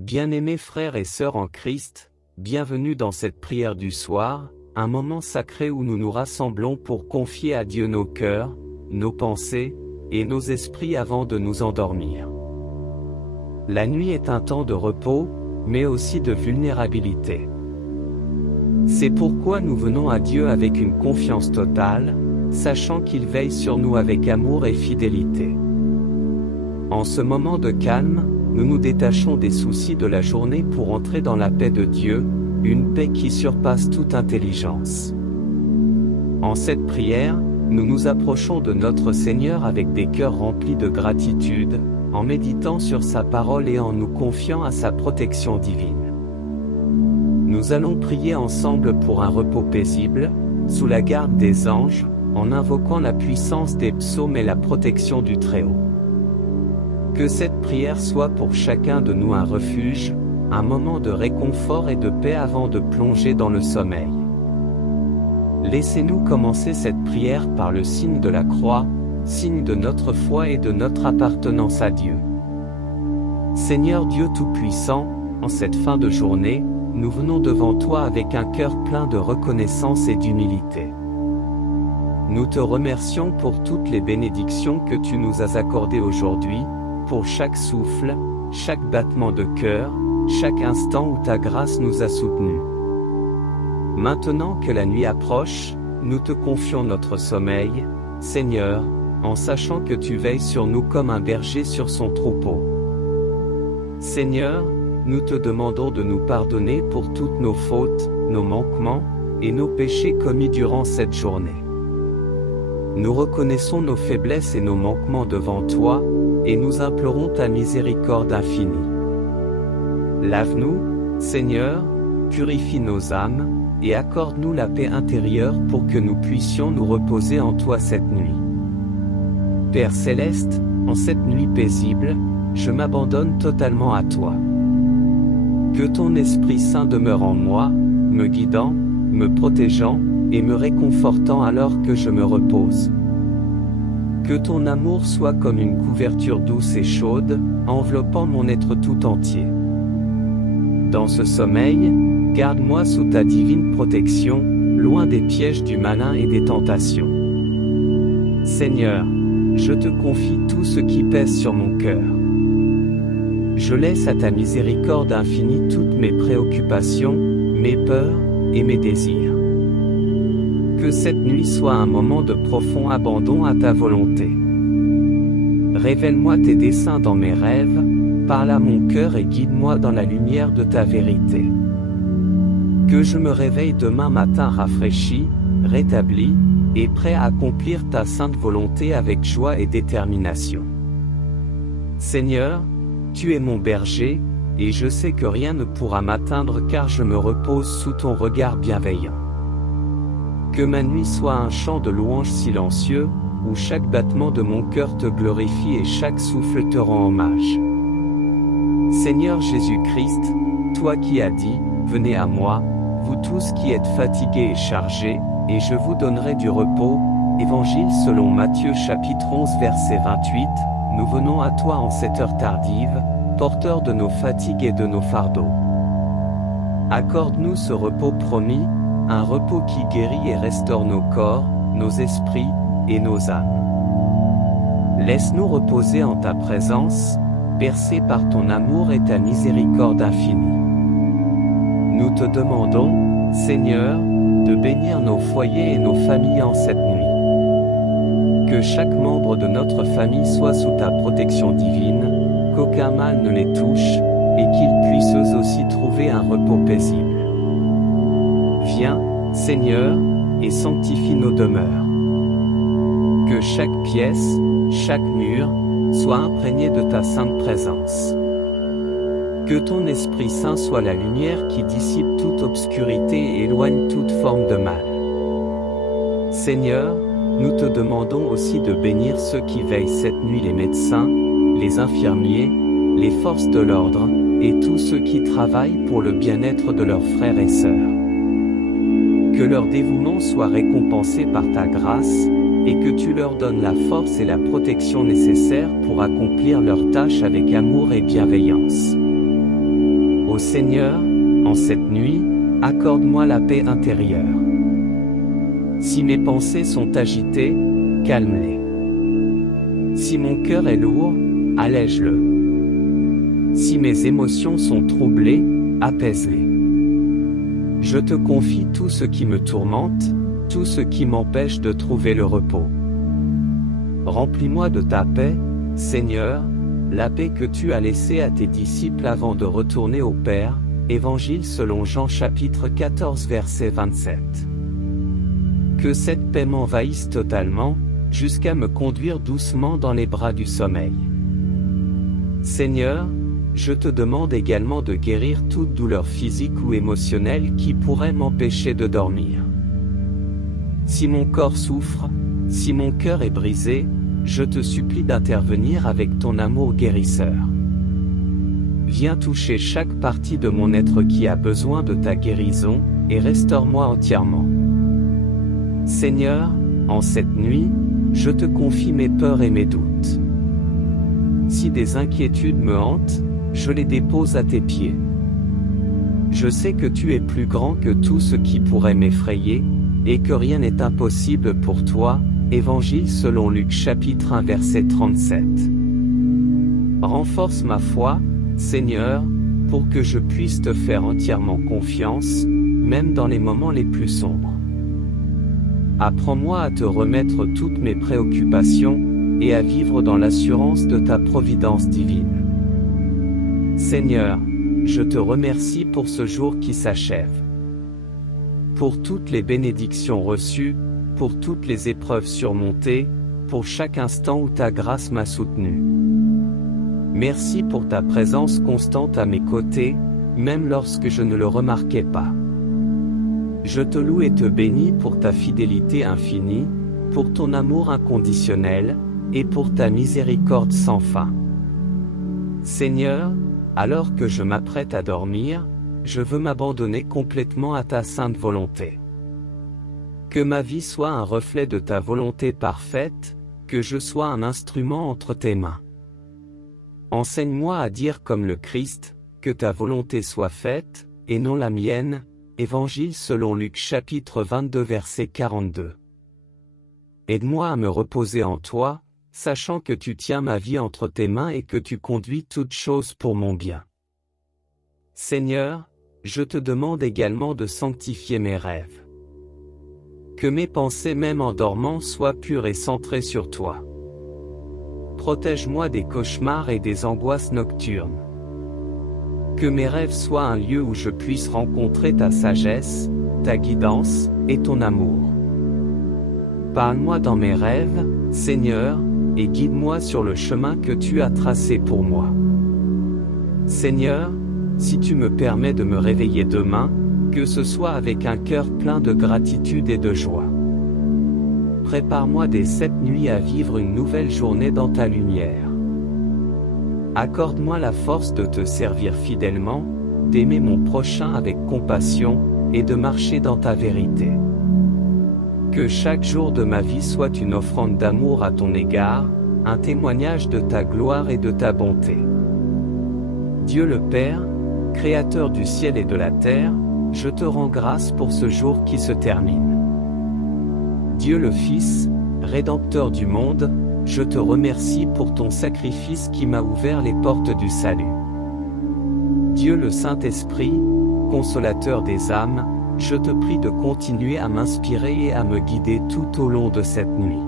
Bien-aimés frères et sœurs en Christ, bienvenue dans cette prière du soir, un moment sacré où nous nous rassemblons pour confier à Dieu nos cœurs, nos pensées, et nos esprits avant de nous endormir. La nuit est un temps de repos, mais aussi de vulnérabilité. C'est pourquoi nous venons à Dieu avec une confiance totale, sachant qu'il veille sur nous avec amour et fidélité. En ce moment de calme, nous nous détachons des soucis de la journée pour entrer dans la paix de Dieu, une paix qui surpasse toute intelligence. En cette prière, nous nous approchons de notre Seigneur avec des cœurs remplis de gratitude, en méditant sur sa parole et en nous confiant à sa protection divine. Nous allons prier ensemble pour un repos paisible, sous la garde des anges, en invoquant la puissance des psaumes et la protection du Très-Haut. Que cette prière soit pour chacun de nous un refuge, un moment de réconfort et de paix avant de plonger dans le sommeil. Laissez-nous commencer cette prière par le signe de la croix, signe de notre foi et de notre appartenance à Dieu. Seigneur Dieu Tout-Puissant, en cette fin de journée, nous venons devant toi avec un cœur plein de reconnaissance et d'humilité. Nous te remercions pour toutes les bénédictions que tu nous as accordées aujourd'hui, pour chaque souffle, chaque battement de cœur, chaque instant où ta grâce nous a soutenus. Maintenant que la nuit approche, nous te confions notre sommeil, Seigneur, en sachant que tu veilles sur nous comme un berger sur son troupeau. Seigneur, nous te demandons de nous pardonner pour toutes nos fautes, nos manquements, et nos péchés commis durant cette journée. Nous reconnaissons nos faiblesses et nos manquements devant toi, et nous implorons ta miséricorde infinie. Lave-nous, Seigneur, purifie nos âmes, et accorde-nous la paix intérieure pour que nous puissions nous reposer en toi cette nuit. Père Céleste, en cette nuit paisible, je m'abandonne totalement à toi. Que ton Esprit Saint demeure en moi, me guidant, me protégeant, et me réconfortant alors que je me repose. Que ton amour soit comme une couverture douce et chaude, enveloppant mon être tout entier. Dans ce sommeil, garde-moi sous ta divine protection, loin des pièges du malin et des tentations. Seigneur, je te confie tout ce qui pèse sur mon cœur. Je laisse à ta miséricorde infinie toutes mes préoccupations, mes peurs, et mes désirs. Que cette nuit soit un moment de profond abandon à ta volonté. Révèle-moi tes desseins dans mes rêves, parle à mon cœur et guide-moi dans la lumière de ta vérité. Que je me réveille demain matin rafraîchi, rétabli, et prêt à accomplir ta sainte volonté avec joie et détermination. Seigneur, tu es mon berger, et je sais que rien ne pourra m'atteindre car je me repose sous ton regard bienveillant. Que ma nuit soit un chant de louange silencieux, où chaque battement de mon cœur te glorifie et chaque souffle te rend hommage. Seigneur Jésus-Christ, toi qui as dit, venez à moi, vous tous qui êtes fatigués et chargés, et je vous donnerai du repos. Évangile selon Matthieu chapitre 11 verset 28, nous venons à toi en cette heure tardive, porteurs de nos fatigues et de nos fardeaux. Accorde-nous ce repos promis, un repos qui guérit et restaure nos corps, nos esprits, et nos âmes. Laisse-nous reposer en ta présence, bercés par ton amour et ta miséricorde infinie. Nous te demandons, Seigneur, de bénir nos foyers et nos familles en cette nuit. Que chaque membre de notre famille soit sous ta protection divine, qu'aucun mal ne les touche, et qu'ils puissent eux aussi trouver un repos paisible. Viens, Seigneur, et sanctifie nos demeures. Que chaque pièce, chaque mur, soit imprégné de ta sainte présence. Que ton Esprit Saint soit la lumière qui dissipe toute obscurité et éloigne toute forme de mal. Seigneur, nous te demandons aussi de bénir ceux qui veillent cette nuit, les médecins, les infirmiers, les forces de l'ordre, et tous ceux qui travaillent pour le bien-être de leurs frères et sœurs. Que leur dévouement soit récompensé par ta grâce, et que tu leur donnes la force et la protection nécessaires pour accomplir leurs tâches avec amour et bienveillance. Ô Seigneur, en cette nuit, accorde-moi la paix intérieure. Si mes pensées sont agitées, calme-les. Si mon cœur est lourd, allège-le. Si mes émotions sont troublées, apaise-les. Je te confie tout ce qui me tourmente, tout ce qui m'empêche de trouver le repos. Remplis-moi de ta paix, Seigneur, la paix que tu as laissée à tes disciples avant de retourner au Père. Évangile selon Jean chapitre 14 verset 27. Que cette paix m'envahisse totalement, jusqu'à me conduire doucement dans les bras du sommeil. Seigneur, je te demande également de guérir toute douleur physique ou émotionnelle qui pourrait m'empêcher de dormir. Si mon corps souffre, si mon cœur est brisé, je te supplie d'intervenir avec ton amour guérisseur. Viens toucher chaque partie de mon être qui a besoin de ta guérison, et restaure-moi entièrement. Seigneur, en cette nuit, je te confie mes peurs et mes doutes. Si des inquiétudes me hantent, je les dépose à tes pieds. Je sais que tu es plus grand que tout ce qui pourrait m'effrayer, et que rien n'est impossible pour toi. Évangile selon Luc chapitre 1 verset 37. Renforce ma foi, Seigneur, pour que je puisse te faire entièrement confiance, même dans les moments les plus sombres. Apprends-moi à te remettre toutes mes préoccupations, et à vivre dans l'assurance de ta providence divine. Seigneur, je te remercie pour ce jour qui s'achève. Pour toutes les bénédictions reçues, pour toutes les épreuves surmontées, pour chaque instant où ta grâce m'a soutenu. Merci pour ta présence constante à mes côtés, même lorsque je ne le remarquais pas. Je te loue et te bénis pour ta fidélité infinie, pour ton amour inconditionnel, et pour ta miséricorde sans fin. Seigneur, alors que je m'apprête à dormir, je veux m'abandonner complètement à ta sainte volonté. Que ma vie soit un reflet de ta volonté parfaite, que je sois un instrument entre tes mains. Enseigne-moi à dire comme le Christ, que ta volonté soit faite, et non la mienne. Évangile selon Luc chapitre 22 verset 42. Aide-moi à me reposer en toi, sachant que tu tiens ma vie entre tes mains et que tu conduis toutes choses pour mon bien. Seigneur, je te demande également de sanctifier mes rêves. Que mes pensées même en dormant soient pures et centrées sur toi. Protège-moi des cauchemars et des angoisses nocturnes. Que mes rêves soient un lieu où je puisse rencontrer ta sagesse, ta guidance, et ton amour. Parle-moi dans mes rêves, Seigneur, et guide-moi sur le chemin que tu as tracé pour moi. Seigneur, si tu me permets de me réveiller demain, que ce soit avec un cœur plein de gratitude et de joie. Prépare-moi dès cette nuit à vivre une nouvelle journée dans ta lumière. Accorde-moi la force de te servir fidèlement, d'aimer mon prochain avec compassion, et de marcher dans ta vérité. Que chaque jour de ma vie soit une offrande d'amour à ton égard, un témoignage de ta gloire et de ta bonté. Dieu le Père, Créateur du ciel et de la terre, je te rends grâce pour ce jour qui se termine. Dieu le Fils, Rédempteur du monde, je te remercie pour ton sacrifice qui m'a ouvert les portes du salut. Dieu le Saint-Esprit, Consolateur des âmes, je te prie de continuer à m'inspirer et à me guider tout au long de cette nuit.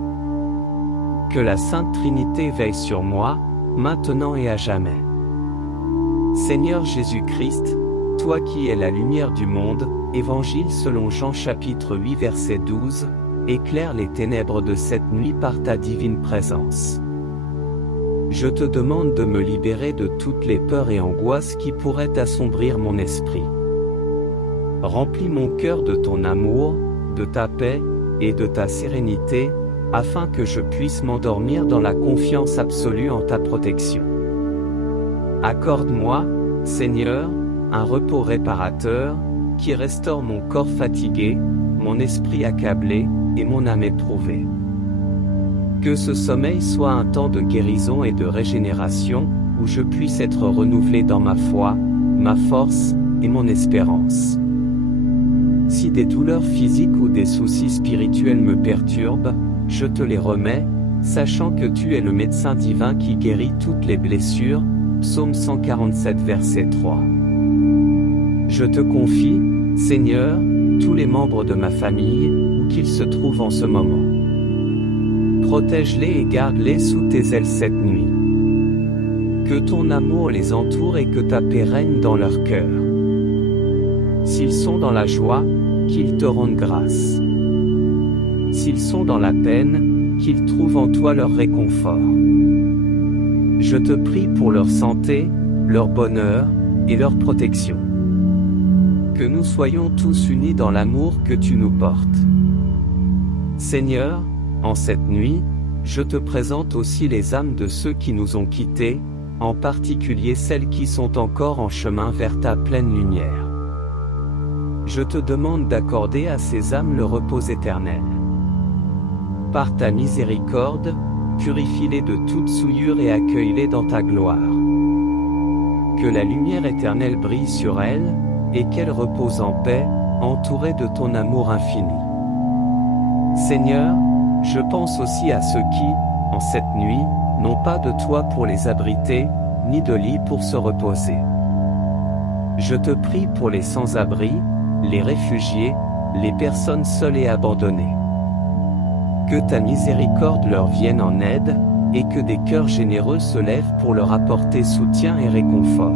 Que la Sainte Trinité veille sur moi, maintenant et à jamais. Seigneur Jésus-Christ, toi qui es la lumière du monde, Évangile selon Jean chapitre 8 verset 12, éclaire les ténèbres de cette nuit par ta divine présence. Je te demande de me libérer de toutes les peurs et angoisses qui pourraient assombrir mon esprit. Remplis mon cœur de ton amour, de ta paix, et de ta sérénité, afin que je puisse m'endormir dans la confiance absolue en ta protection. Accorde-moi, Seigneur, un repos réparateur, qui restaure mon corps fatigué, mon esprit accablé, et mon âme éprouvée. Que ce sommeil soit un temps de guérison et de régénération, où je puisse être renouvelé dans ma foi, ma force, et mon espérance. Si des douleurs physiques ou des soucis spirituels me perturbent, je te les remets, sachant que tu es le médecin divin qui guérit toutes les blessures. Psaume 147 verset 3. Je te confie, Seigneur, tous les membres de ma famille, où qu'ils se trouvent en ce moment. Protège-les et garde-les sous tes ailes cette nuit. Que ton amour les entoure et que ta paix règne dans leur cœur. S'ils sont dans la joie, qu'ils te rendent grâce. S'ils sont dans la peine, qu'ils trouvent en toi leur réconfort. Je te prie pour leur santé, leur bonheur, et leur protection. Que nous soyons tous unis dans l'amour que tu nous portes. Seigneur, en cette nuit, je te présente aussi les âmes de ceux qui nous ont quittés, en particulier celles qui sont encore en chemin vers ta pleine lumière. Je te demande d'accorder à ces âmes le repos éternel. Par ta miséricorde, purifie-les de toute souillure et accueille-les dans ta gloire. Que la lumière éternelle brille sur elles, et qu'elles reposent en paix, entourées de ton amour infini. Seigneur, je pense aussi à ceux qui, en cette nuit, n'ont pas de toit pour les abriter, ni de lit pour se reposer. Je te prie pour les sans-abri, les réfugiés, les personnes seules et abandonnées. Que ta miséricorde leur vienne en aide, et que des cœurs généreux se lèvent pour leur apporter soutien et réconfort.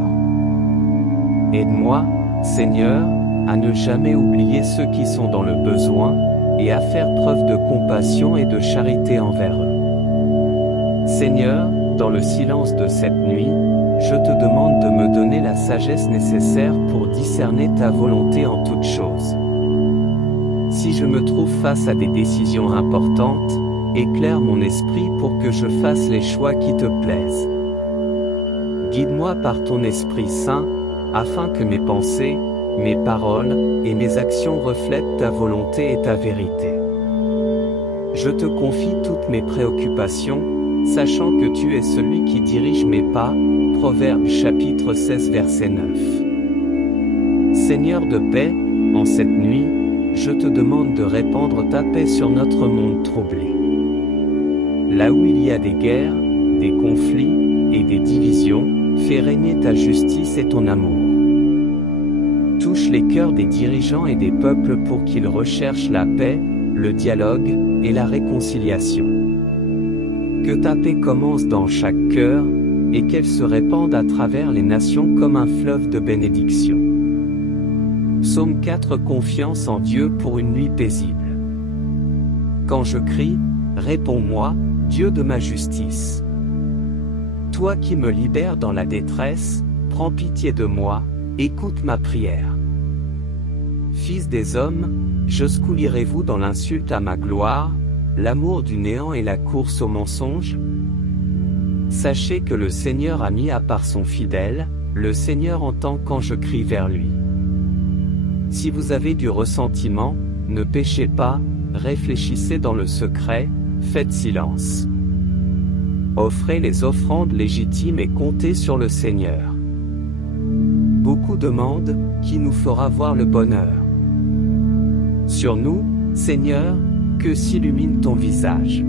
Aide-moi, Seigneur, à ne jamais oublier ceux qui sont dans le besoin, et à faire preuve de compassion et de charité envers eux. Seigneur, dans le silence de cette nuit, je te demande de me donner la sagesse nécessaire pour discerner ta volonté en toutes choses. Si je me trouve face à des décisions importantes, éclaire mon esprit pour que je fasse les choix qui te plaisent. Guide-moi par ton Esprit Saint, afin que mes pensées, mes paroles et mes actions reflètent ta volonté et ta vérité. Je te confie toutes mes préoccupations, sachant que tu es celui qui dirige mes pas. Proverbes chapitre 16 verset 9. Seigneur de paix, en cette nuit, je te demande de répandre ta paix sur notre monde troublé. Là où il y a des guerres, des conflits et des divisions, fais régner ta justice et ton amour. Touche les cœurs des dirigeants et des peuples pour qu'ils recherchent la paix, le dialogue et la réconciliation. Que ta paix commence dans chaque cœur, et qu'elle se répande à travers les nations comme un fleuve de bénédiction. Psaume 4. Confiance en Dieu pour une nuit paisible. Quand je crie, réponds-moi, Dieu de ma justice. Toi qui me libères dans la détresse, prends pitié de moi, écoute ma prière. Fils des hommes, jusqu'où-irez-vous dans l'insulte à ma gloire, l'amour du néant et la course au mensonge? Sachez que le Seigneur a mis à part son fidèle, le Seigneur entend quand je crie vers lui. Si vous avez du ressentiment, ne péchez pas, réfléchissez dans le secret, faites silence. Offrez les offrandes légitimes et comptez sur le Seigneur. Beaucoup demandent, qui nous fera voir le bonheur? Sur nous, Seigneur, que s'illumine ton visage.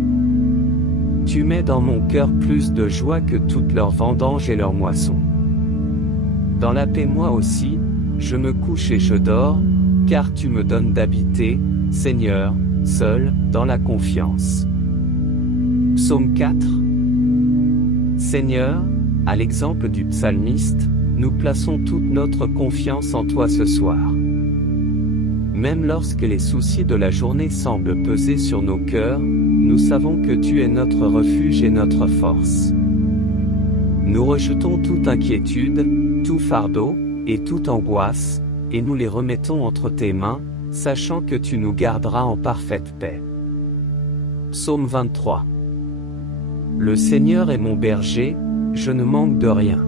Tu mets dans mon cœur plus de joie que toutes leurs vendanges et leurs moissons. Dans la paix moi aussi, je me couche et je dors, car tu me donnes d'habiter, Seigneur, seul, dans la confiance. Psaume 4. Seigneur, à l'exemple du psalmiste, nous plaçons toute notre confiance en toi ce soir. Même lorsque les soucis de la journée semblent peser sur nos cœurs, nous savons que tu es notre refuge et notre force. Nous rejetons toute inquiétude, tout fardeau, et toute angoisse, et nous les remettons entre tes mains, sachant que tu nous garderas en parfaite paix. Psaume 23. Le Seigneur est mon berger, je ne manque de rien.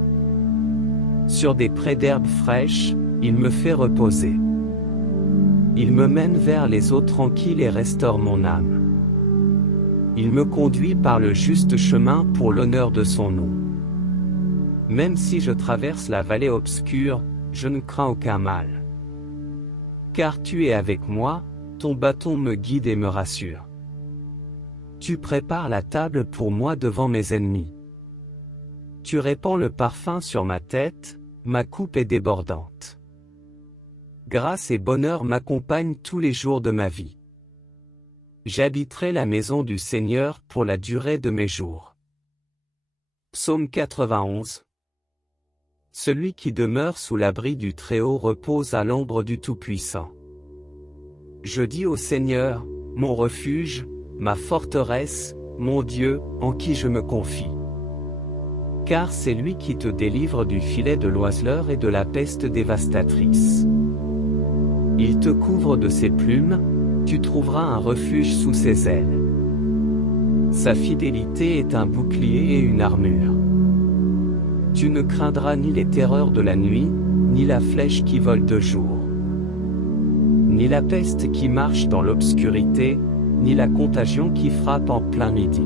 Sur des prés d'herbes fraîches, il me fait reposer. Il me mène vers les eaux tranquilles et restaure mon âme. Il me conduit par le juste chemin pour l'honneur de son nom. Même si je traverse la vallée obscure, je ne crains aucun mal. Car tu es avec moi, ton bâton me guide et me rassure. Tu prépares la table pour moi devant mes ennemis. Tu répands le parfum sur ma tête, ma coupe est débordante. Grâce et bonheur m'accompagnent tous les jours de ma vie. J'habiterai la maison du Seigneur pour la durée de mes jours. Psaume 91. Celui qui demeure sous l'abri du Très-Haut repose à l'ombre du Tout-Puissant. Je dis au Seigneur, mon refuge, ma forteresse, mon Dieu, en qui je me confie. Car c'est lui qui te délivre du filet de l'oiseleur et de la peste dévastatrice. Il te couvre de ses plumes, tu trouveras un refuge sous ses ailes. Sa fidélité est un bouclier et une armure. Tu ne craindras ni les terreurs de la nuit, ni la flèche qui vole de jour, ni la peste qui marche dans l'obscurité, ni la contagion qui frappe en plein midi.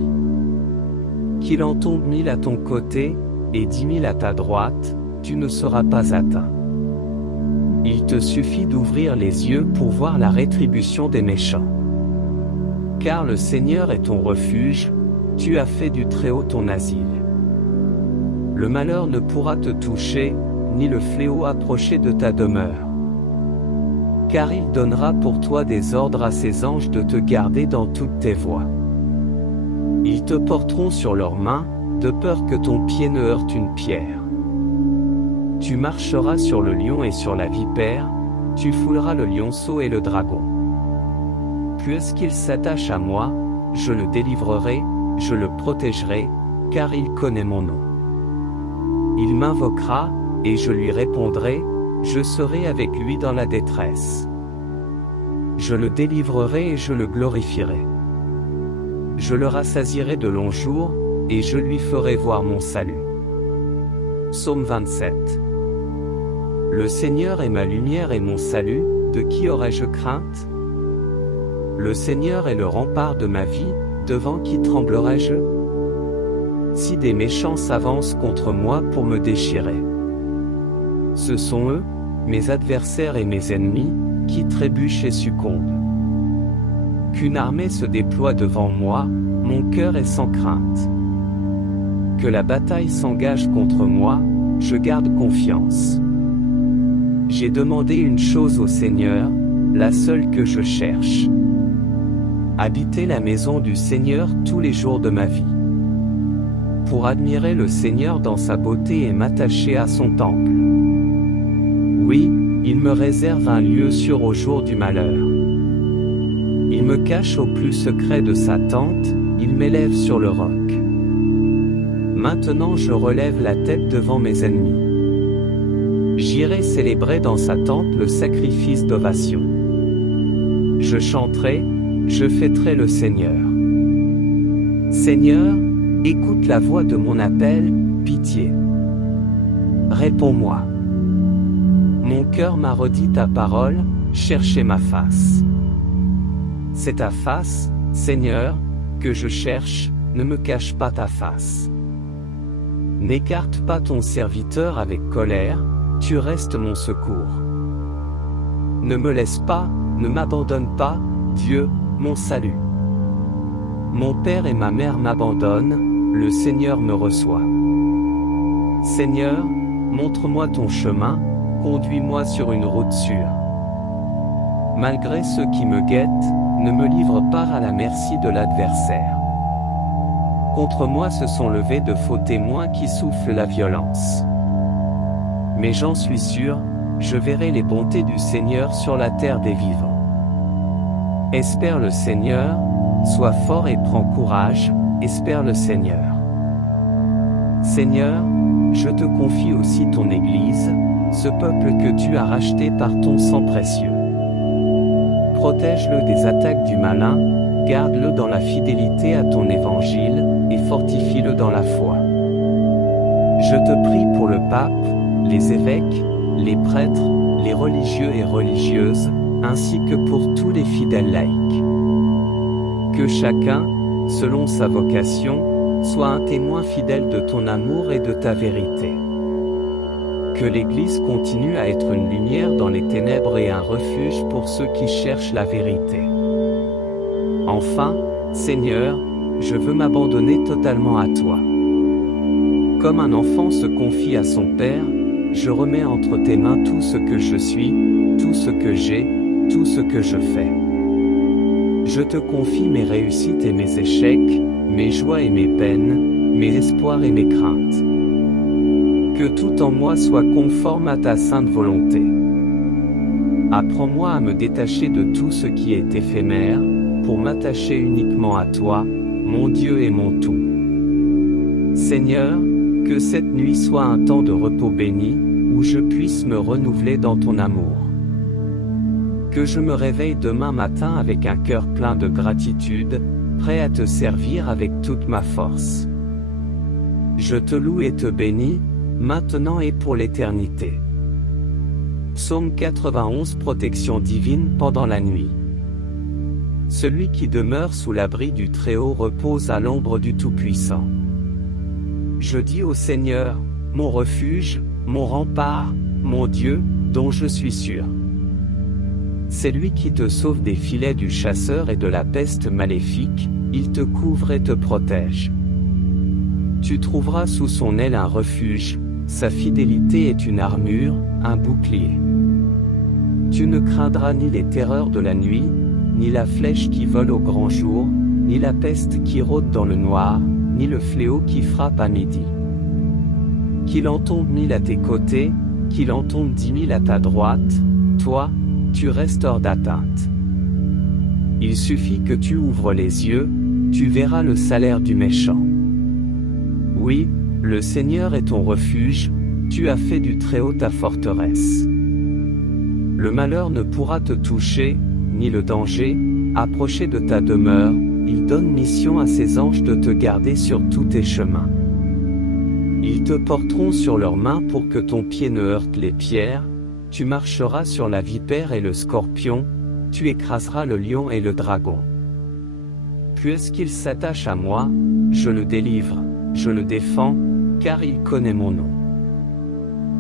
Qu'il en tombe 1000 à ton côté, et 10 000 à ta droite, tu ne seras pas atteint. Il te suffit d'ouvrir les yeux pour voir la rétribution des méchants. Car le Seigneur est ton refuge, tu as fait du Très-Haut ton asile. Le malheur ne pourra te toucher, ni le fléau approcher de ta demeure. Car il donnera pour toi des ordres à ses anges de te garder dans toutes tes voies. Ils te porteront sur leurs mains, de peur que ton pied ne heurte une pierre. Tu marcheras sur le lion et sur la vipère, tu fouleras le lionceau et le dragon. Puisqu'il s'attache à moi, je le délivrerai, je le protégerai, car il connaît mon nom. Il m'invoquera, et je lui répondrai, je serai avec lui dans la détresse. Je le délivrerai et je le glorifierai. Je le rassasierai de longs jours, et je lui ferai voir mon salut. Psaume 27. Le Seigneur est ma lumière et mon salut, de qui aurais-je crainte? Le Seigneur est le rempart de ma vie, devant qui tremblerais-je? Si des méchants s'avancent contre moi pour me déchirer. Ce sont eux, mes adversaires et mes ennemis, qui trébuchent et succombent. Qu'une armée se déploie devant moi, mon cœur est sans crainte. Que la bataille s'engage contre moi, je garde confiance. J'ai demandé une chose au Seigneur, la seule que je cherche. Habiter la maison du Seigneur tous les jours de ma vie. Pour admirer le Seigneur dans sa beauté et m'attacher à son temple. Oui, il me réserve un lieu sûr au jour du malheur. Il me cache au plus secret de sa tente, il m'élève sur le roc. Maintenant je relève la tête devant mes ennemis. J'irai célébrer dans sa tente le sacrifice d'ovation. Je chanterai, je fêterai le Seigneur. Seigneur, écoute la voix de mon appel, pitié. Réponds-moi. Mon cœur m'a redit ta parole, cherchez ma face. C'est ta face, Seigneur, que je cherche, ne me cache pas ta face. N'écarte pas ton serviteur avec colère, tu restes mon secours. Ne me laisse pas, ne m'abandonne pas, Dieu, mon salut. Mon père et ma mère m'abandonnent, le Seigneur me reçoit. Seigneur, montre-moi ton chemin, conduis-moi sur une route sûre. Malgré ceux qui me guettent, ne me livre pas à la merci de l'adversaire. Contre moi se sont levés de faux témoins qui soufflent la violence. Mais j'en suis sûr, je verrai les bontés du Seigneur sur la terre des vivants. Espère le Seigneur, sois fort et prends courage, espère le Seigneur. Seigneur, je te confie aussi ton Église, ce peuple que tu as racheté par ton sang précieux. Protège-le des attaques du malin, garde-le dans la fidélité à ton évangile, et fortifie-le dans la foi. Je te prie pour le pape, les évêques, les prêtres, les religieux et religieuses, ainsi que pour tous les fidèles laïcs. Que chacun, selon sa vocation, soit un témoin fidèle de ton amour et de ta vérité. Que l'Église continue à être une lumière dans les ténèbres et un refuge pour ceux qui cherchent la vérité. Enfin, Seigneur, je veux m'abandonner totalement à toi. Comme un enfant se confie à son Père, je remets entre tes mains tout ce que je suis, tout ce que j'ai, tout ce que je fais. Je te confie mes réussites et mes échecs, mes joies et mes peines, mes espoirs et mes craintes. Que tout en moi soit conforme à ta sainte volonté. Apprends-moi à me détacher de tout ce qui est éphémère, pour m'attacher uniquement à toi, mon Dieu et mon tout. Seigneur, que cette nuit soit un temps de repos béni, où je puisse me renouveler dans ton amour. Que je me réveille demain matin avec un cœur plein de gratitude, prêt à te servir avec toute ma force. Je te loue et te bénis, maintenant et pour l'éternité. Psaume 91. Protection divine pendant la nuit. Celui qui demeure sous l'abri du Très-Haut repose à l'ombre du Tout-Puissant. Je dis au Seigneur, mon refuge, mon rempart, mon Dieu, dont je suis sûr. C'est lui qui te sauve des filets du chasseur et de la peste maléfique, il te couvre et te protège. Tu trouveras sous son aile un refuge, sa fidélité est une armure, un bouclier. Tu ne craindras ni les terreurs de la nuit, ni la flèche qui vole au grand jour, ni la peste qui rôde dans le noir, ni le fléau qui frappe à midi. Qu'il en tombe 1000 à tes côtés, qu'il en tombe 10 000 à ta droite, toi, tu restes hors d'atteinte. Il suffit que tu ouvres les yeux, tu verras le salaire du méchant. Oui, le Seigneur est ton refuge, tu as fait du Très-Haut ta forteresse. Le malheur ne pourra te toucher, ni le danger, approcher de ta demeure, il donne mission à ses anges de te garder sur tous tes chemins. Ils te porteront sur leurs mains pour que ton pied ne heurte les pierres, tu marcheras sur la vipère et le scorpion, tu écraseras le lion et le dragon. Puisqu'il s'attache à moi, je le délivre, je le défends, car il connaît mon nom.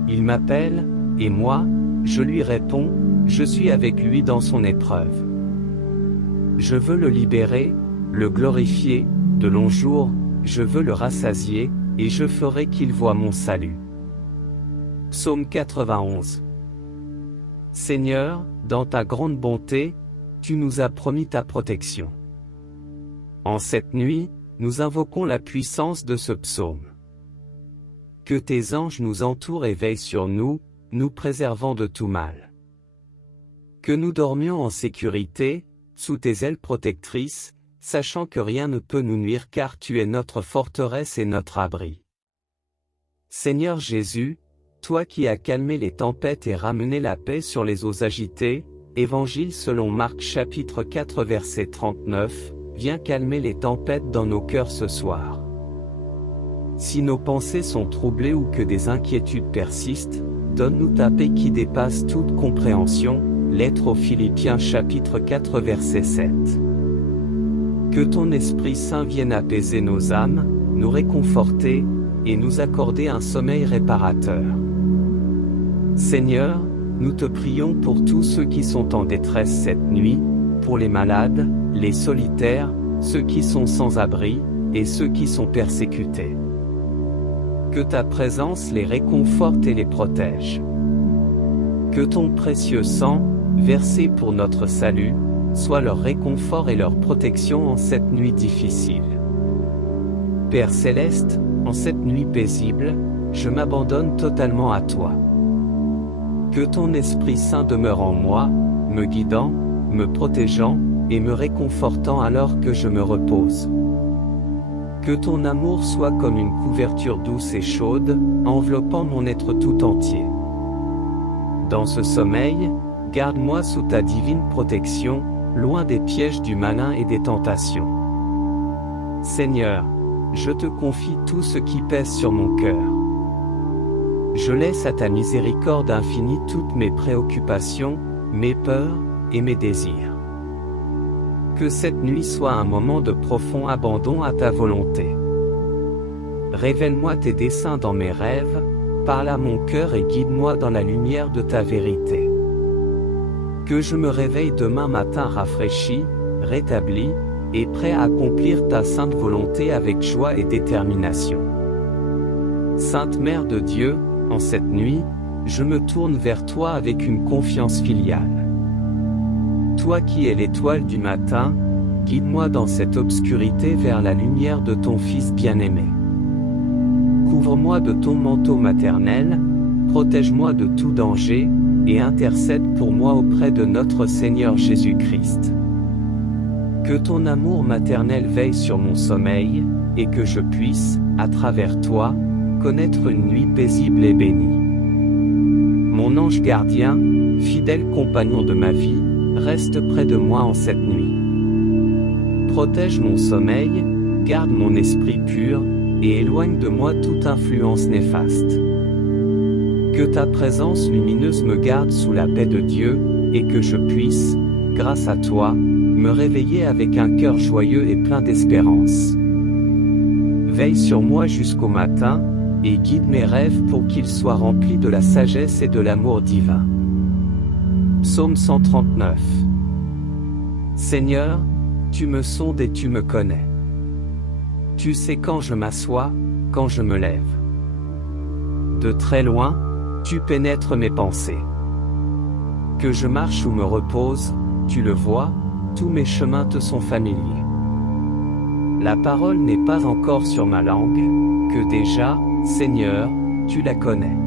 Il m'appelle, et moi, je lui réponds, je suis avec lui dans son épreuve. Je veux le libérer, le glorifier, de longs jours, je veux le rassasier, et je ferai qu'il voie mon salut. Psaume 91. Seigneur, dans ta grande bonté, tu nous as promis ta protection. En cette nuit, nous invoquons la puissance de ce psaume. Que tes anges nous entourent et veillent sur nous, nous préservant de tout mal. Que nous dormions en sécurité, sous tes ailes protectrices, sachant que rien ne peut nous nuire car tu es notre forteresse et notre abri. Seigneur Jésus, toi qui as calmé les tempêtes et ramené la paix sur les eaux agitées, Évangile selon Marc chapitre 4 verset 39, viens calmer les tempêtes dans nos cœurs ce soir. Si nos pensées sont troublées ou que des inquiétudes persistent, donne-nous ta paix qui dépasse toute compréhension. Lettre aux Philippiens chapitre 4 verset 7. Que ton Esprit Saint vienne apaiser nos âmes, nous réconforter, et nous accorder un sommeil réparateur. Seigneur, nous te prions pour tous ceux qui sont en détresse cette nuit, pour les malades, les solitaires, ceux qui sont sans abri, et ceux qui sont persécutés. Que ta présence les réconforte et les protège. Que ton précieux sang, versé pour notre salut, soit leur réconfort et leur protection en cette nuit difficile. Père céleste, en cette nuit paisible, je m'abandonne totalement à toi. Que ton Esprit Saint demeure en moi, me guidant, me protégeant, et me réconfortant alors que je me repose. Que ton amour soit comme une couverture douce et chaude, enveloppant mon être tout entier. Dans ce sommeil, garde-moi sous ta divine protection, loin des pièges du malin et des tentations. Seigneur, je te confie tout ce qui pèse sur mon cœur. Je laisse à ta miséricorde infinie toutes mes préoccupations, mes peurs, et mes désirs. Que cette nuit soit un moment de profond abandon à ta volonté. Révèle-moi tes desseins dans mes rêves, Parle à mon cœur et guide-moi dans la lumière de ta vérité. Que je me réveille demain matin rafraîchi, rétabli, et prêt à accomplir ta sainte volonté avec joie et détermination. Sainte Mère de Dieu, en cette nuit, je me tourne vers toi avec une confiance filiale. Toi qui es l'étoile du matin, guide-moi dans cette obscurité vers la lumière de ton Fils bien-aimé. Couvre-moi de ton manteau maternel, protège-moi de tout danger, et intercède pour moi auprès de notre Seigneur Jésus-Christ. Que ton amour maternel veille sur mon sommeil, et que je puisse, à travers toi, connaître une nuit paisible et bénie. Mon ange gardien, fidèle compagnon de ma vie, reste près de moi en cette nuit. Protège mon sommeil, garde mon esprit pur, et éloigne de moi toute influence néfaste. Que ta présence lumineuse me garde sous la paix de Dieu, et que je puisse, grâce à toi, me réveiller avec un cœur joyeux et plein d'espérance. Veille sur moi jusqu'au matin, et guide mes rêves pour qu'ils soient remplis de la sagesse et de l'amour divin. Psaume 139. Seigneur, tu me sondes et tu me connais. Tu sais quand je m'assois, quand je me lève. De très loin, tu pénètres mes pensées. Que je marche ou me repose, tu le vois, tous mes chemins te sont familiers. La parole n'est pas encore sur ma langue, que déjà, Seigneur, tu la connais.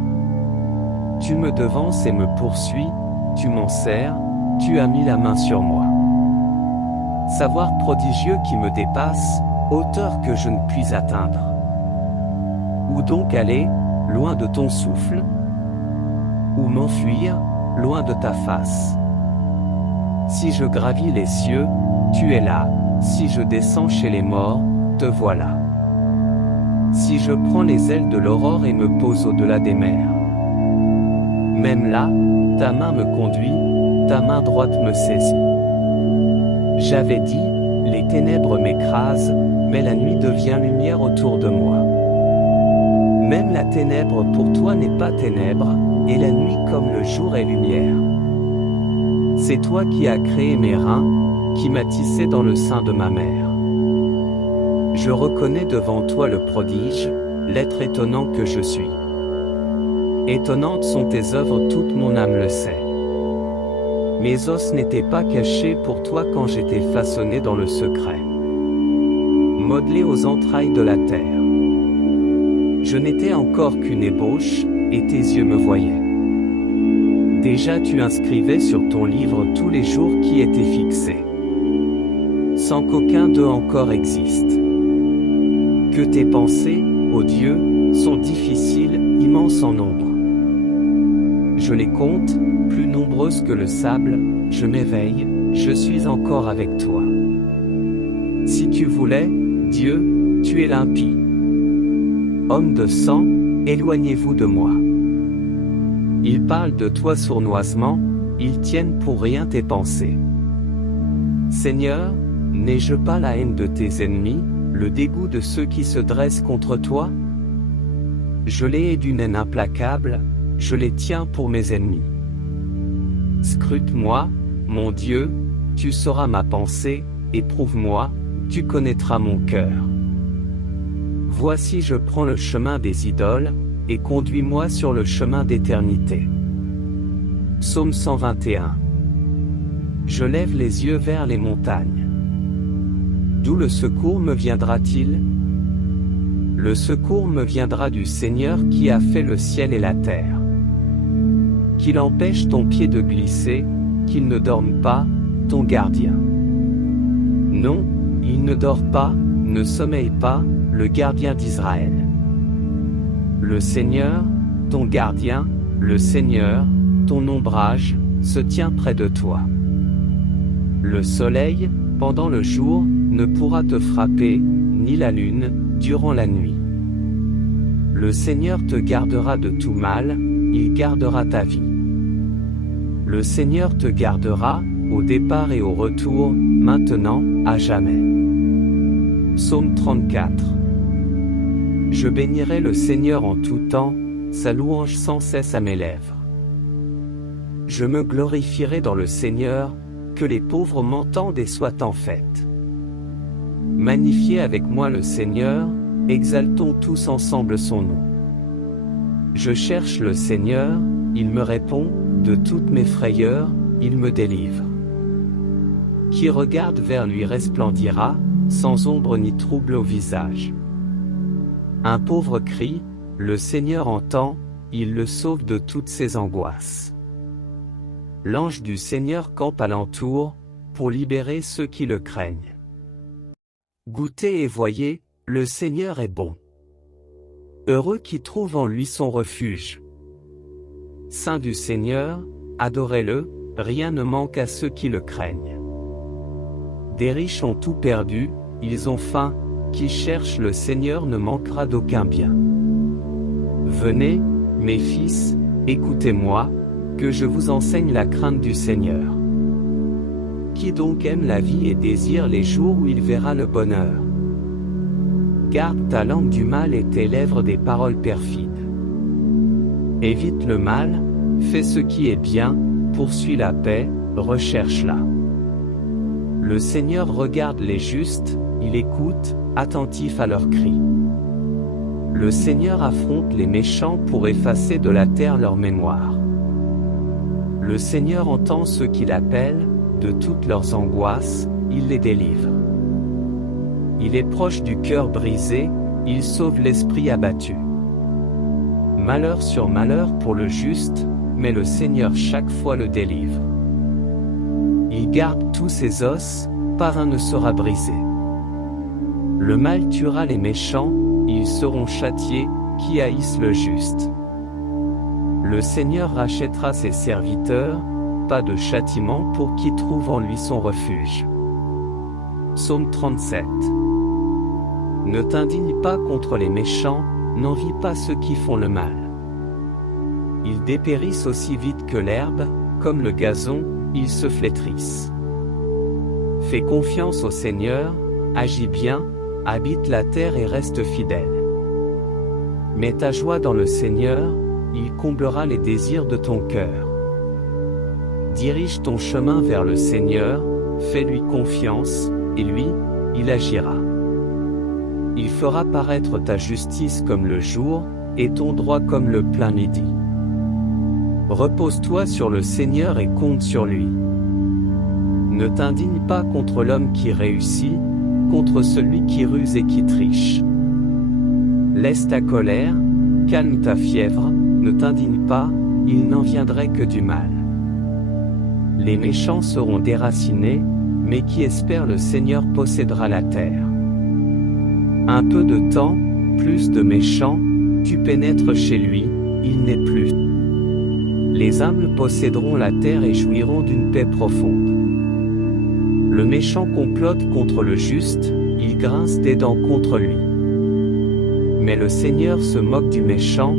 Tu me devances et me poursuis, tu m'en sers, tu as mis la main sur moi. Savoir prodigieux qui me dépasse, hauteur que je ne puis atteindre. Où donc aller, loin de ton souffle? Où m'enfuir, loin de ta face? Si je gravis les cieux, tu es là, si je descends chez les morts, te voilà. Si je prends les ailes de l'aurore et me pose au-delà des mers. Même là, ta main me conduit, ta main droite me saisit. J'avais dit, les ténèbres m'écrasent, mais la nuit devient lumière autour de moi. Même la ténèbre pour toi n'est pas ténèbre, et la nuit comme le jour est lumière. C'est toi qui as créé mes reins, qui m'as tissé dans le sein de ma mère. Je reconnais devant toi le prodige, l'être étonnant que je suis. Étonnantes sont tes œuvres, toute mon âme le sait. Mes os n'étaient pas cachés pour toi quand j'étais façonné dans le secret. Modelé aux entrailles de la terre. Je n'étais encore qu'une ébauche, et tes yeux me voyaient. Déjà tu inscrivais sur ton livre tous les jours qui étaient fixés, sans qu'aucun d'eux encore existe. Que tes pensées, ô Dieu, sont difficiles, immenses en nombre. Je les compte, plus nombreuses que le sable, je m'éveille, je suis encore avec toi. Si tu voulais, Dieu, tu es l'impie. Homme de sang, éloignez-vous de moi. Ils parlent de toi sournoisement, ils tiennent pour rien tes pensées. Seigneur, n'ai-je pas la haine de tes ennemis, le dégoût de ceux qui se dressent contre toi? Je les hais d'une haine implacable, je les tiens pour mes ennemis. Scrute-moi, mon Dieu, tu sauras ma pensée, éprouve-moi, tu connaîtras mon cœur. Voici je prends le chemin des idoles, et conduis-moi sur le chemin d'éternité. Psaume 121. Je lève les yeux vers les montagnes. D'où le secours me viendra-t-il? Le secours me viendra du Seigneur qui a fait le ciel et la terre. Qu'il empêche ton pied de glisser, qu'il ne dorme pas, ton gardien. Non, il ne dort pas, ne sommeille pas, le gardien d'Israël. Le Seigneur, ton gardien, le Seigneur, ton ombrage, se tient près de toi. Le soleil, pendant le jour, ne pourra te frapper, ni la lune, durant la nuit. Le Seigneur te gardera de tout mal, il gardera ta vie. Le Seigneur te gardera, au départ et au retour, maintenant, à jamais. Psaume 34. Je bénirai le Seigneur en tout temps, sa louange sans cesse à mes lèvres. Je me glorifierai dans le Seigneur, que les pauvres m'entendent et soient en fête. Magnifiez avec moi le Seigneur, exaltons tous ensemble son nom. Je cherche le Seigneur, il me répond, de toutes mes frayeurs, il me délivre. Qui regarde vers lui resplendira, sans ombre ni trouble au visage. Un pauvre crie, le Seigneur entend, il le sauve de toutes ses angoisses. L'ange du Seigneur campe alentour, pour libérer ceux qui le craignent. Goûtez et voyez, le Seigneur est bon. Heureux qui trouve en lui son refuge. Saint du Seigneur, adorez-le, rien ne manque à ceux qui le craignent. Des riches ont tout perdu, ils ont faim, qui cherche le Seigneur ne manquera d'aucun bien. Venez, mes fils, écoutez-moi, que je vous enseigne la crainte du Seigneur. Qui donc aime la vie et désire les jours où il verra le bonheur? Garde ta langue du mal et tes lèvres des paroles perfides. Évite le mal, fais ce qui est bien, poursuis la paix, recherche-la. Le Seigneur regarde les justes, il écoute, attentif à leurs cris. Le Seigneur affronte les méchants pour effacer de la terre leur mémoire. Le Seigneur entend ceux qui l'appellent, de toutes leurs angoisses, il les délivre. Il est proche du cœur brisé, il sauve l'esprit abattu. Malheur sur malheur pour le juste, mais le Seigneur chaque fois le délivre. Il garde tous ses os, pas un ne sera brisé. Le mal tuera les méchants, ils seront châtiés, qui haïssent le juste. Le Seigneur rachètera ses serviteurs, pas de châtiment pour qui trouve en lui son refuge. Psaume 37. Ne t'indigne pas contre les méchants, n'envie pas ceux qui font le mal. Ils dépérissent aussi vite que l'herbe, comme le gazon, ils se flétrissent. Fais confiance au Seigneur, agis bien, habite la terre et reste fidèle. Mets ta joie dans le Seigneur, il comblera les désirs de ton cœur. Dirige ton chemin vers le Seigneur, fais-lui confiance, et lui, il agira. Il fera paraître ta justice comme le jour, et ton droit comme le plein midi. Repose-toi sur le Seigneur et compte sur lui. Ne t'indigne pas contre l'homme qui réussit, contre celui qui ruse et qui triche. Laisse ta colère, calme ta fièvre, ne t'indigne pas, il n'en viendrait que du mal. Les méchants seront déracinés, mais qui espère le Seigneur possédera la terre. Un peu de temps, plus de méchants, tu pénètres chez lui, il n'est plus. Les humbles posséderont la terre et jouiront d'une paix profonde. Le méchant complote contre le juste, il grince des dents contre lui. Mais le Seigneur se moque du méchant,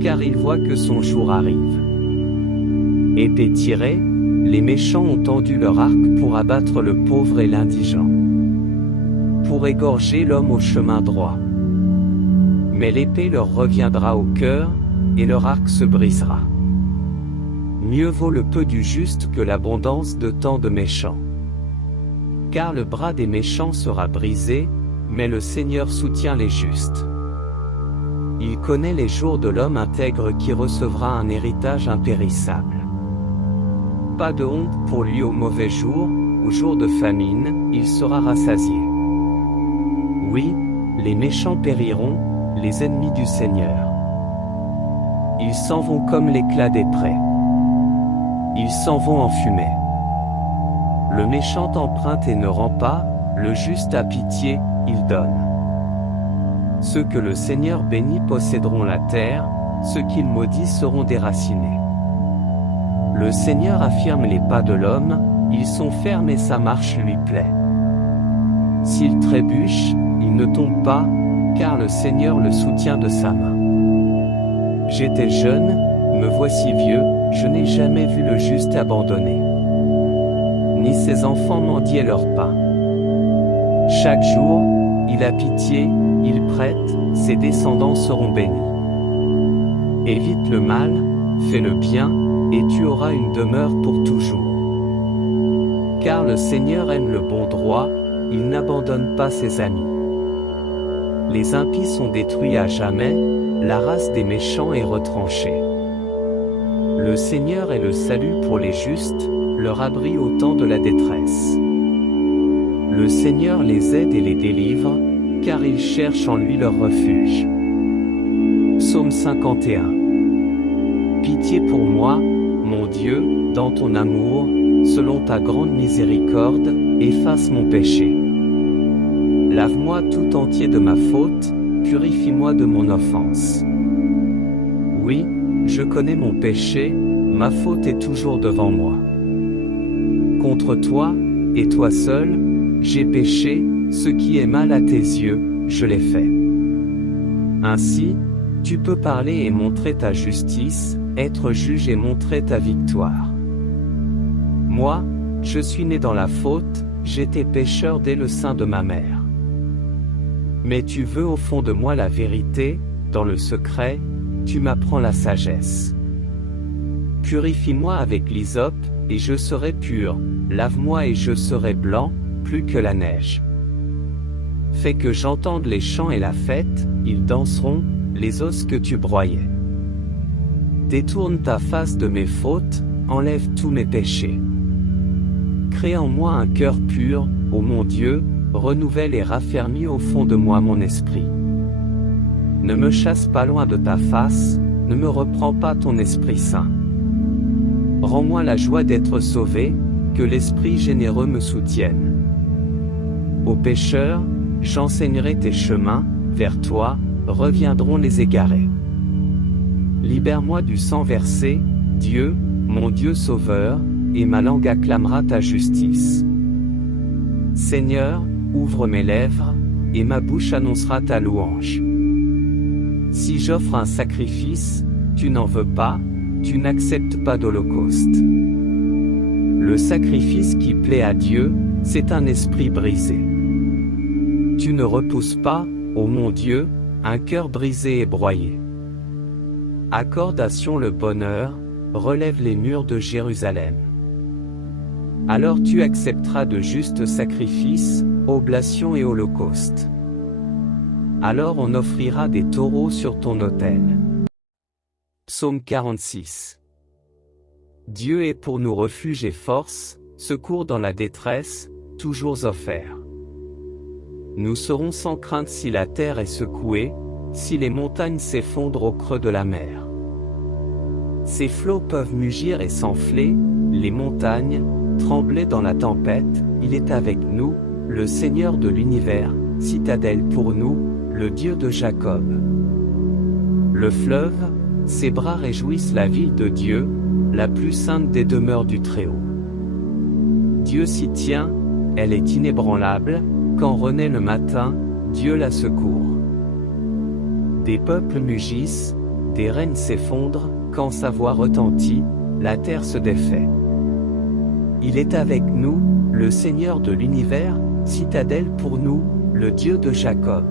car il voit que son jour arrive. Épée tirée, les méchants ont tendu leur arc pour abattre le pauvre et l'indigent, pour égorger l'homme au chemin droit. Mais l'épée leur reviendra au cœur, et leur arc se brisera. Mieux vaut le peu du juste que l'abondance de tant de méchants. Car le bras des méchants sera brisé, mais le Seigneur soutient les justes. Il connaît les jours de l'homme intègre qui recevra un héritage impérissable. Pas de honte pour lui au mauvais jour, au jour de famine, il sera rassasié. Oui, les méchants périront, les ennemis du Seigneur. Ils s'en vont comme l'éclat des prés. Ils s'en vont en fumée. Le méchant emprunte et ne rend pas, le juste a pitié, il donne. Ceux que le Seigneur bénit posséderont la terre, ceux qu'il maudit seront déracinés. Le Seigneur affirme les pas de l'homme, ils sont fermes et sa marche lui plaît. S'il trébuche, il ne tombe pas, car le Seigneur le soutient de sa main. J'étais jeune, me voici vieux, je n'ai jamais vu le juste abandonné, ni ses enfants mendier leur pain. Chaque jour, il a pitié, il prête, ses descendants seront bénis. Évite le mal, fais le bien, et tu auras une demeure pour toujours. Car le Seigneur aime le bon droit, il n'abandonne pas ses amis. Les impies sont détruits à jamais, la race des méchants est retranchée. Le Seigneur est le salut pour les justes, leur abri au temps de la détresse. Le Seigneur les aide et les délivre, car ils cherchent en lui leur refuge. Psaume 51. Pitié pour moi, mon Dieu, dans ton amour, selon ta grande miséricorde, efface mon péché. Lave-moi tout entier de ma faute, purifie-moi de mon offense. Oui, je connais mon péché, ma faute est toujours devant moi. Contre toi, et toi seul, j'ai péché, ce qui est mal à tes yeux, je l'ai fait. Ainsi, tu peux parler et montrer ta justice, être juge et montrer ta victoire. Moi, je suis né dans la faute, j'étais pécheur dès le sein de ma mère. Mais tu veux au fond de moi la vérité, dans le secret, tu m'apprends la sagesse. Purifie-moi avec l'hysope, et je serai pur, lave-moi et je serai blanc, plus que la neige. Fais que j'entende les chants et la fête, ils danseront, les os que tu broyais. Détourne ta face de mes fautes, enlève tous mes péchés. Crée en moi un cœur pur, ô mon Dieu, renouvelle et raffermis au fond de moi mon esprit. Ne me chasse pas loin de ta face, ne me reprends pas ton Esprit Saint. Rends-moi la joie d'être sauvé, que l'Esprit généreux me soutienne. Aux pécheurs, j'enseignerai tes chemins, vers toi, reviendront les égarés. Libère-moi du sang versé, Dieu, mon Dieu sauveur, et ma langue acclamera ta justice. Seigneur, ouvre mes lèvres, et ma bouche annoncera ta louange. Si j'offre un sacrifice, tu n'en veux pas, tu n'acceptes pas d'holocauste. Le sacrifice qui plaît à Dieu, c'est un esprit brisé. Tu ne repousses pas, ô mon Dieu, un cœur brisé et broyé. Accorde à Sion le bonheur, relève les murs de Jérusalem. Alors tu accepteras de justes sacrifices, oblations et holocaustes. Alors on offrira des taureaux sur ton autel. Psaume 46. Dieu est pour nous refuge et force, secours dans la détresse, toujours offert. Nous serons sans crainte si la terre est secouée, si les montagnes s'effondrent au creux de la mer. Ces flots peuvent mugir et s'enfler, les montagnes, trembler dans la tempête, il est avec nous, le Seigneur de l'univers, citadelle pour nous, le Dieu de Jacob. Le fleuve, ses bras réjouissent la ville de Dieu, la plus sainte des demeures du Très-Haut. Dieu s'y tient, elle est inébranlable, quand renaît le matin, Dieu la secourt. Des peuples mugissent, des règnes s'effondrent, quand sa voix retentit, la terre se défait. Il est avec nous, le Seigneur de l'univers, citadelle pour nous, le Dieu de Jacob.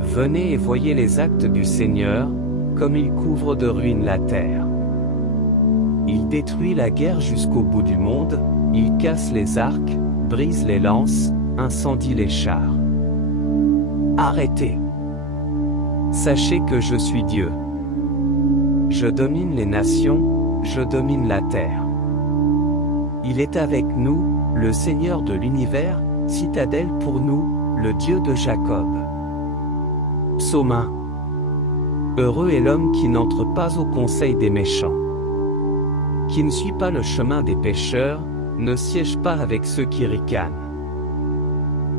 Venez et voyez les actes du Seigneur, comme il couvre de ruines la terre. Il détruit la guerre jusqu'au bout du monde, il casse les arcs, brise les lances, incendie les chars. Arrêtez! Sachez que je suis Dieu. Je domine les nations, je domine la terre. Il est avec nous, le Seigneur de l'univers, citadelle pour nous, le Dieu de Jacob. Psaume 1. Heureux est l'homme qui n'entre pas au conseil des méchants, qui ne suit pas le chemin des pécheurs, ne siège pas avec ceux qui ricanent,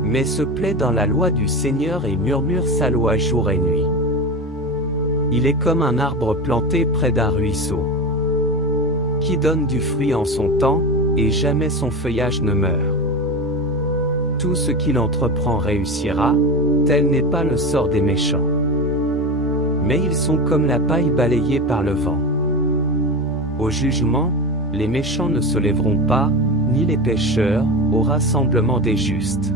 mais se plaît dans la loi du Seigneur et murmure sa loi jour et nuit. Il est comme un arbre planté près d'un ruisseau, qui donne du fruit en son temps, et jamais son feuillage ne meurt. Tout ce qu'il entreprend réussira, tel n'est pas le sort des méchants. Mais ils sont comme la paille balayée par le vent. Au jugement, les méchants ne se lèveront pas, ni les pécheurs, au rassemblement des justes.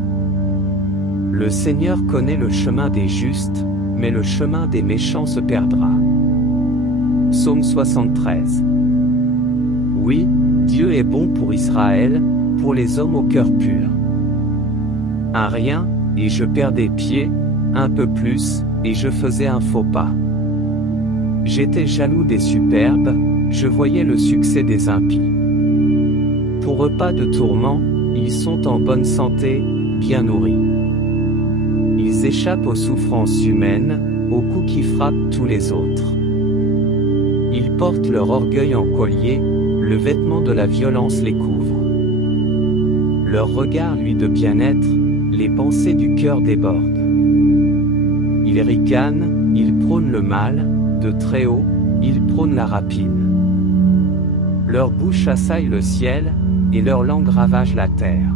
Le Seigneur connaît le chemin des justes, mais le chemin des méchants se perdra. Psaume 73. Oui, Dieu est bon pour Israël, pour les hommes au cœur pur. Un rien, et je perdais pied, un peu plus, et je faisais un faux pas. J'étais jaloux des superbes, je voyais le succès des impies. Pour eux pas de tourment, ils sont en bonne santé, bien nourris. Ils échappent aux souffrances humaines, aux coups qui frappent tous les autres. Ils portent leur orgueil en collier, le vêtement de la violence les couvre. Leur regard luit de bien-être, les pensées du cœur débordent. Ils ricanent, ils prônent le mal, de très haut, ils prônent la rapine. Leur bouche assaille le ciel, et leur langue ravage la terre.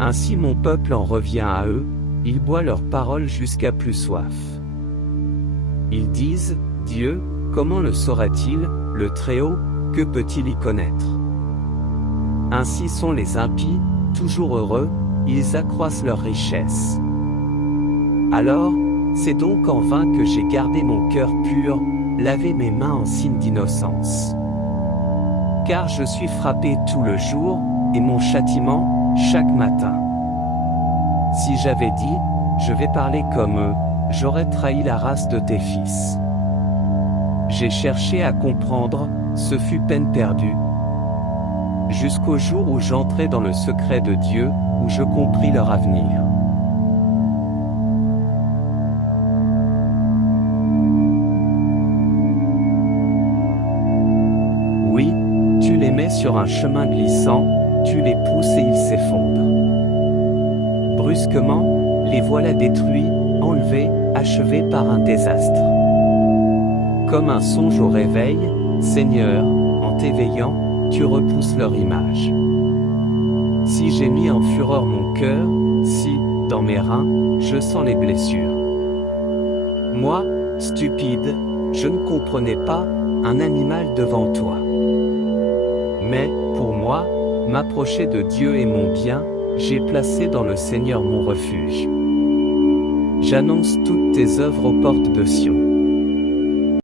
Ainsi mon peuple en revient à eux, il boit leurs paroles jusqu'à plus soif. Ils disent, Dieu, comment le saurait-il, le Très-Haut, que peut-il y connaître? Ainsi sont les impies, toujours heureux, ils accroissent leur richesse. Alors, c'est donc en vain que j'ai gardé mon cœur pur, lavé mes mains en signe d'innocence. Car je suis frappé tout le jour, et mon châtiment, chaque matin. Si j'avais dit, je vais parler comme eux, j'aurais trahi la race de tes fils. J'ai cherché à comprendre, ce fut peine perdue. Jusqu'au jour où j'entrai dans le secret de Dieu, où je compris leur avenir. Oui, tu les mets sur un chemin glissant, tu les pousses et ils s'effondrent. Brusquement, les voilà détruits, enlevés, achevés par un désastre. Comme un songe au réveil, Seigneur, en t'éveillant, tu repousses leur image. Si j'ai mis en fureur mon cœur, si, dans mes reins, je sens les blessures. Moi, stupide, je ne comprenais pas, un animal devant toi. Mais, pour moi, m'approcher de Dieu est mon bien, j'ai placé dans le Seigneur mon refuge. J'annonce toutes tes œuvres aux portes de Sion.